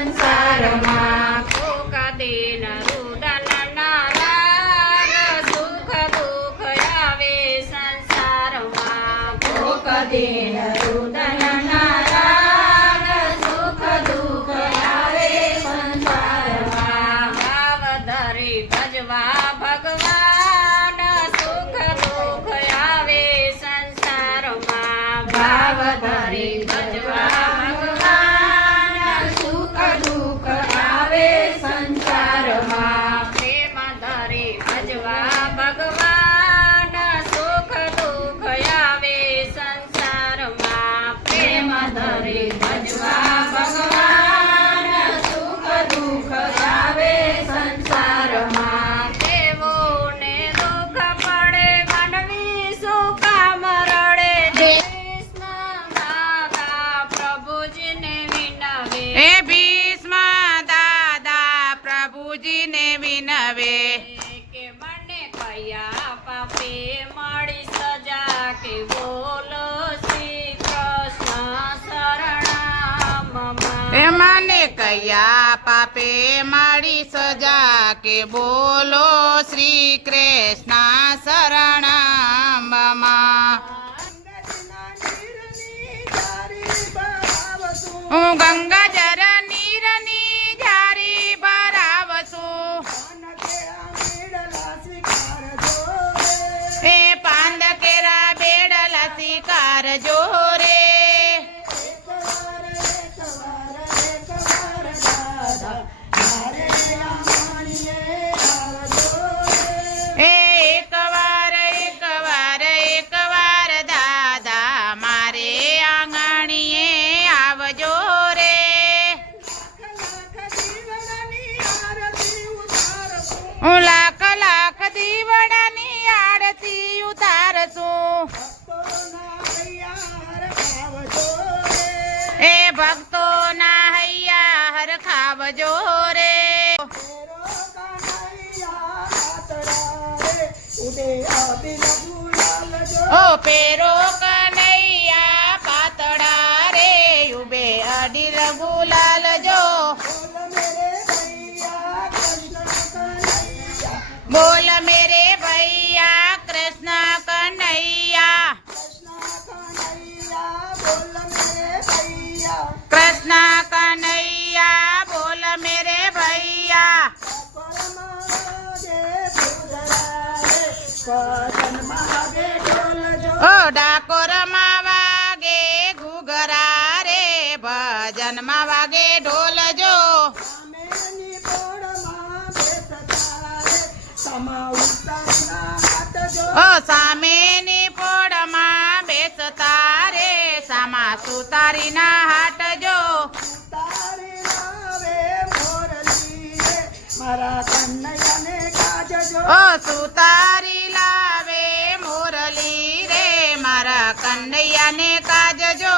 સંસારમાં કોક દિન રુદનના રાગ સુખ દુઃખ આવે સંસારમાં કોક દિન રુદનના રાગ સુખ દુઃખ આવે સંસારમાં ભાવ ધરી ભજવા ભગવાન સુખ દુઃખ આવે સંસારમાં ભાવ ધરી ભજવા પ્રેમ ધરી ભજવા ભગવાન સુખ દુઃખ આવે સંસારમાં પ્રેમ ધરી ભજવા ભગવાન સુખ દુઃખ આવે સંસારમાં દેવોને દુઃખ પડે માનવી સુખ મરડે કૃષ્ણ દાદા પ્રભુજીને વિનવે પ્રભુજીને વિનવે કે મને કયા પાપે મળી સજા કે બોલો શ્રી કૃષ્ણ શરણામમાં એ મને કયા પાપે મારી સજા કે બોલો શ્રી કૃષ્ણ શરણામમાં હું ગંગાજર નીરની જારી ભરાવશું એ પાંદ કેરા બેડલા શિકાર જોરે એકવાર દાદા મારે આંગણીએ આવજો રે હું લાખ લાખ દીવડાની આરતી ઉતારશું એ ભક્તોના હૈયા હરખાવજો રે ઓ પેરો કનૈયા પાતળા રે ઉબે અડીલ ગુલાલ જો બોલ મેરે ભૈયા કૃષ્ણ કનૈયા કૃષ્ણ કનૈયા બોલ મેરે ભૈયા ઓ ડાકોરમાં વાગે ઘૂઘરા રે ભજનમાં વાગે ઢોલ જો ઓ સામેની પોળમાં બેસતા રે સામા સુતારીના હાટ જો ઓ સુતારી લાવે મોરલી રે મારા કનૈયાને કાજજો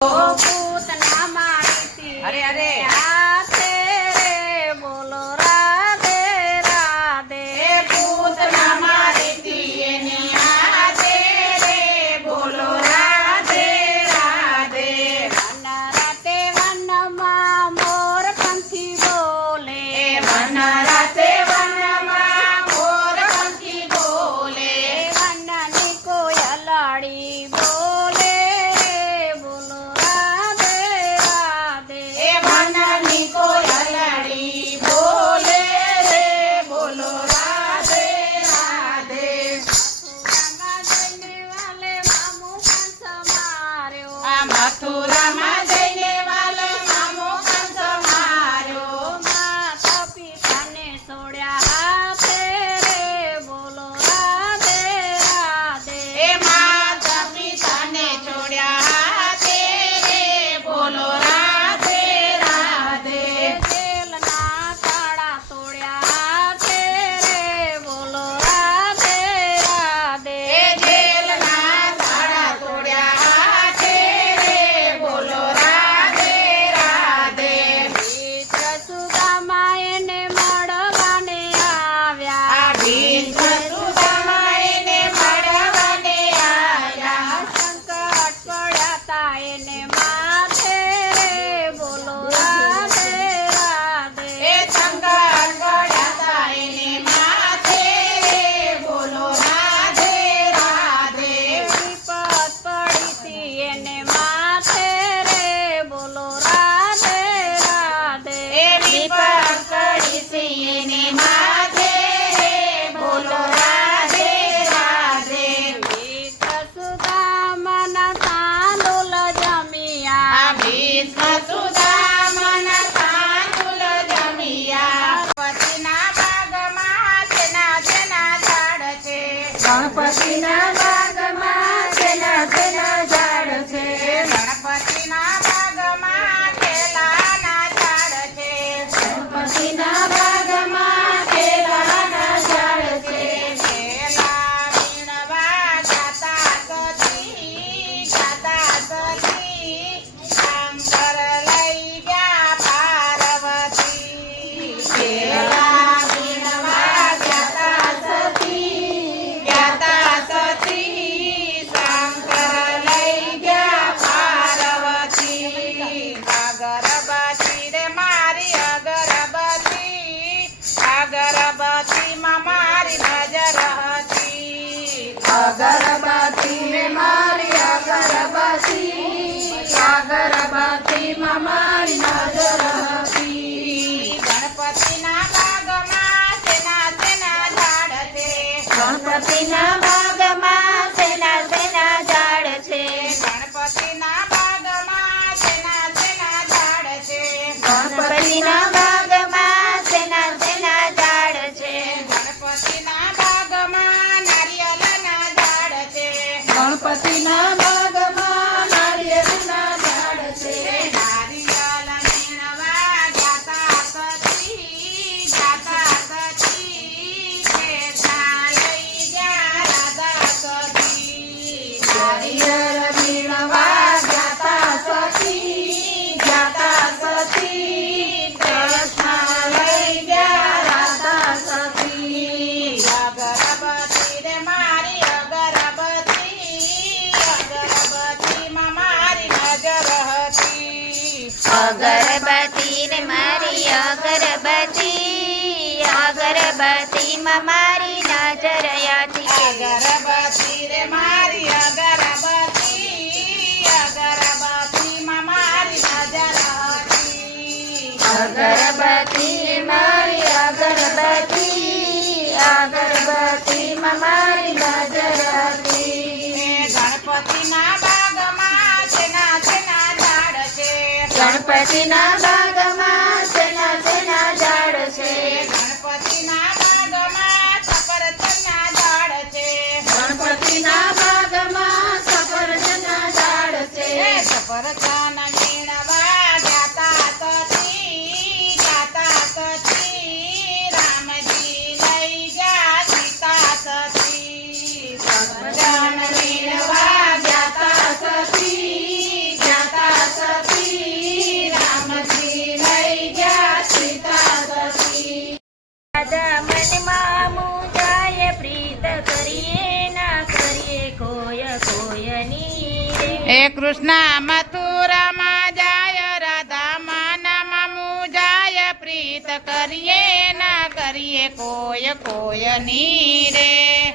પૂતના મારી અરે અરે હાથે રે બોલો રાધે રાધે પૂતના મારી એની હાથે રે બોલો રાધે રાધે વન રાતે વનમાં મોર પંખી બોલે વન રાતે વનમાં મોર પંખી બોલે વનની કોયલડી બોલે બોલો રાધે રાધે વન હતી, અગરબત્તીમાં મારી નજર હતી. ગણપતિના બાગમાં સેના સેના ઝાડ છે. ગણપતિના બાગમાં સેના સેના ઝાડ છે. ગણપતિના બાગમાં સેના સેના ઝાડ છે. ગણપતિના બાગમાં સેના સેના ઝાડ છે. ગણપતિના બાગમાં નારિયેળના ઝાડ છે. ગણપતિના બાગમાં નારિયેળના ઝાડ છે. નારિયેળ વીણવા જાતા સતી, જાતા સતી, કેસા લઈ જા રાધા સતી. નારિયેળ વીણવા જાતા સતી, જાતા સતી, કૃષ્ણ લઈ ગયા રાધા સતી. અગરબત્તી રે મારી અગરબત્તી, અગરબત્તીમાં મારી નજર હતી. અગરબત્તી ને મારી અગરબત્તી, અગરબત્તીમાં મારી નજર હતી. અગરબત્તી રે મારી અગરબત્તી, અગરબત્તીમાં મારી નજર હતી. અગરબત્તી મારી અગરબત્તી, અગરબત્તીમાં મારી નજર હતી. ગણપતિના બાગમાં સેના સેના ઝાડ છે. ગણપતિના બાગમાં સેના સેના ઝાડ છે. ગણપતિના બાગમાં સફરજનના ઝાડ છે. ગણપતિના બાગમાં સફરજનના ઝાડ છે. સફરજન વીણવા જાતા સતી, જાતા સતી, રામજી લઈ જા સીતા સતી. સફરજન વીણવા જાતા સતી, જાતા સતી, રામજી લઈ ગયા સીતા સતી. રાજા મનમાં મુંજાય પ્રીત કરીએ ના કરીએ કોય કોયની રે. એ કૃષ્ણ મથુરામાં જાય, રાધા માનામાં મુજાય, પ્રીત કરીએ ના કરીએ કોય કોયની રે.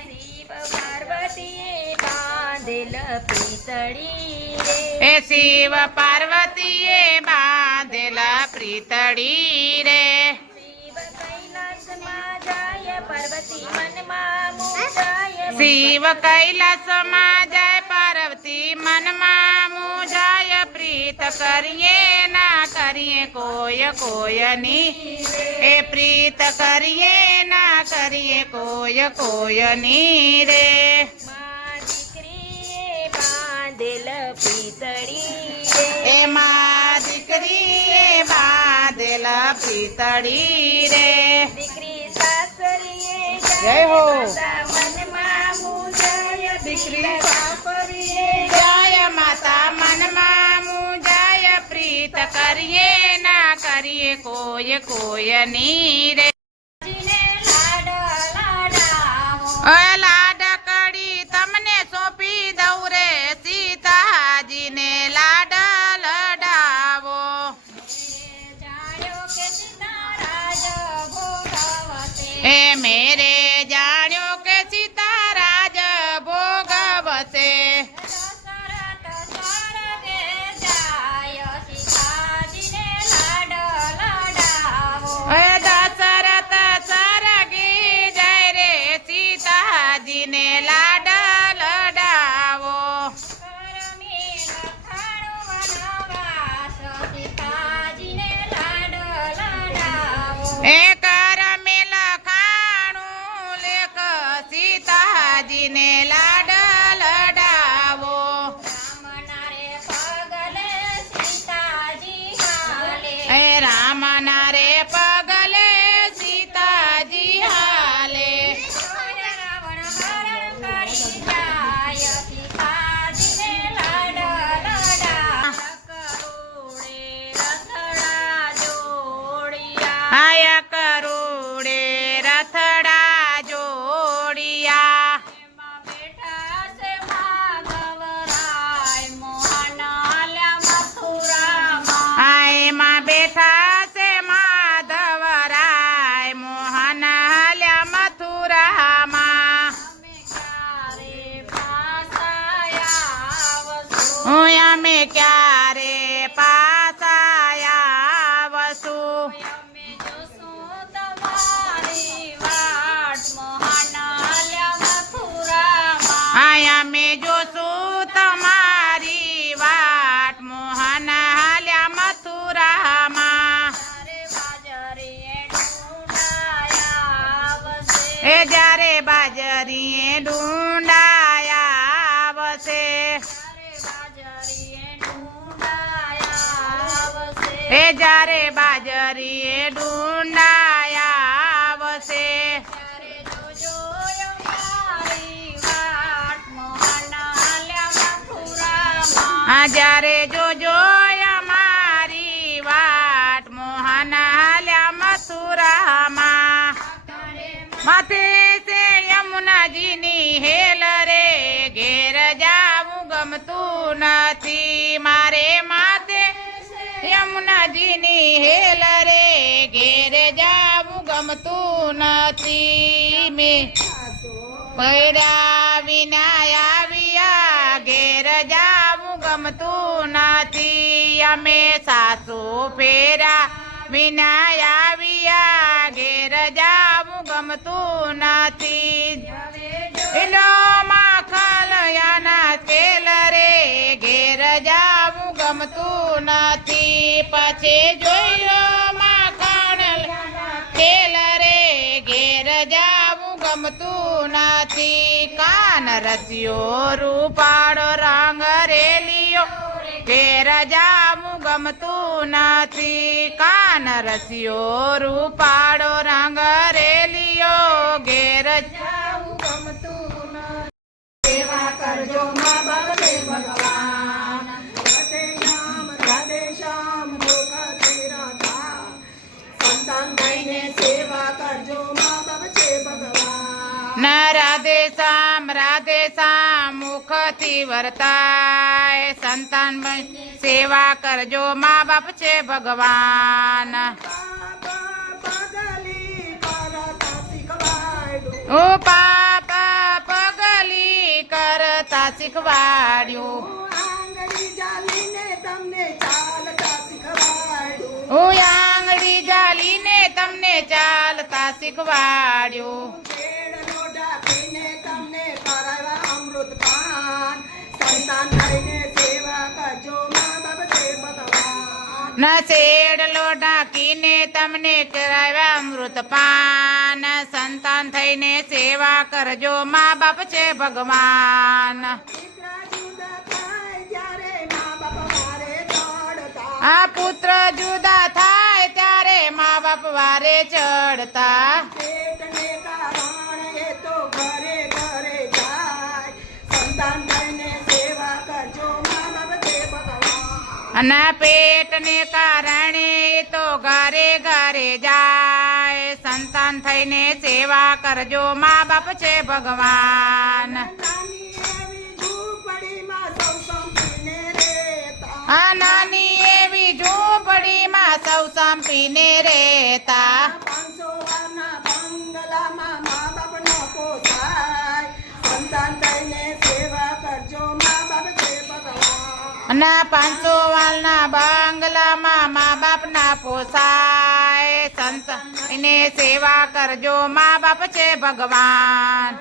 શિવ પાર્વતીએ બાંધેલ પ્રીતળી રે. એ શિવ પાર્વતીએ બાંધેલા પ્રીતળી રે. શિવ કૈલાસમાં જાય પાર્વતી મનમાં મુંજાય. શિવ કૈલાસમાં જાય, પાર્વતી મનમાં મુજાય, પ્રીત કરીએ ના કરીએ કોય કોયની. એ પ્રીત કરીએ ના કરીએ કોય કોયની રે. માં દીકરીએ બાંધેલ પ્રીતળી રે. એમાં દીકરીએ બાંધેલા પ્રીતળી રે. દીકરી સાસરીએ જય જાય હો. માતા મનમાં મુંજાય. દીકરી સાસરીએ જય માતા મનમાં મુજાય, પ્રીત કરીએ ના કરીએ કોય કોયની રે. જીને લાડ લાડાવો. લાડકડી તમને સોંપી દઉં રે, સીતાજીને લાડ લડાવો. જાણ્યો કે સીતારાજ ભોગવતે. એ મેરે જાણ્યો કે સીતારાજ ભોગવશે. દશરથ સ્વર્ગે જાય સીતાજીને લાડ લડાવો. દશરથ સરગી જય રે, સીતાજીને લાડ લડાવો. કરમી લખાણો વનવાસ સીતાજીને લાડ લડાવો. એ કરમે લખાણું લેખ, સીતાજીને લાડ લડાવો. રામના રે પગલે સીતાજી હાલે. એ રામના રે પગલે સીતાજી હાલે. રાવણ હરણ કરી જાય સીતાજીને લાડ લડાવો. કરોડે રથડા જોડિયા. આયા ડુંડાયા આવશે એ જ્યારે બાજરીએ ડુંડાયા આવશે જ્યારે જોજો અમારી વાટ મોહન હાલ્યા મથુરામાં માથે છે યમુનાજીની હેલ રે ઘેર જાવું ગમતું નથી મારે માથે યમુનાજીની હેલ રે ઘેર જાવું ગમતું નથી મેં ભૈરા વિના આવ્યા ઘેર જાવું ગમતું નથી અમે સાસુ ફેરા વિના આવ્યા ઘેર જાવું ગમતું નથી એલો માખલયાના તેલ રે ઘેર જાવું ગમતું નથી પછી જોયો માખણ તેલ રે ઘેર જાવું ગમતું નથી કાન રસ્યો રૂપાળો રંગ રેલિયો ઘેર જાવું ગમતું નથી કાન રસ્યો રૂપાળો રંગ રેલિયો ઘેર જાવું ગમતું નથી સેવા કરજો મા બાપ છે ભગવાન રાધે શ્યામ ગોકતી રાધા સંતાન થઈને સેવા કરજો મા બાપ છે ભગવાન ન રાધે શ્યામ મુખથી વર્તાય સંતાન સેવા કરજો મા બાપ છે ભગવાન ઓ પાપા પગલી કરતા શીખવાડ્યું આંગળી જાલીને તમને ચાલતા શીખવાડ્યું ઓ આંગળી જાલીને તમને ચાલતા શીખવાડ્યું શેડનો ઢાંકીને તમને કરાવ્યા અમૃત પાન સંતાન થઈને સેવા કરજો મા બાપ છે ભગવાન ન શેડલો ઢાંકીને તમને કરાવ્યા અમૃત પાન સંતાન થઈને સેવા કરજો મા બાપ છે ભગવાન દીકરા જુદા થાય જ્યારે મા બાપ મારે ચડતા આ પુત્ર જુદા થાય ત્યારે મા બાપ વારે ચડતા પેટને કારણ એ તો ઘરે ઘરે જાય સંતાન થઈને સેવા કરજો મા બાપ છે ભગવાન અને પેટને કારણે તો ઘરે ઘરે જાય સંતાન થઈને સેવા કરજો મા બાપ છે ભગવાન નાની એવી ઝૂંપડીમાં સૌ સંપીને રહેતા આ નાની એવી ઝૂંપડીમાં સૌ સંપીને રહેતા 500 વારના બંગલામાં મા બાપનો પોસાય સંતાન થઈને સેવા કરજો મા બાપ છે ભગવાન અને 500 વાલના બંગલામાં મા બાપના પોસાય સંતાન થઈને સેવા કરજો મા બાપ છે ભગવાન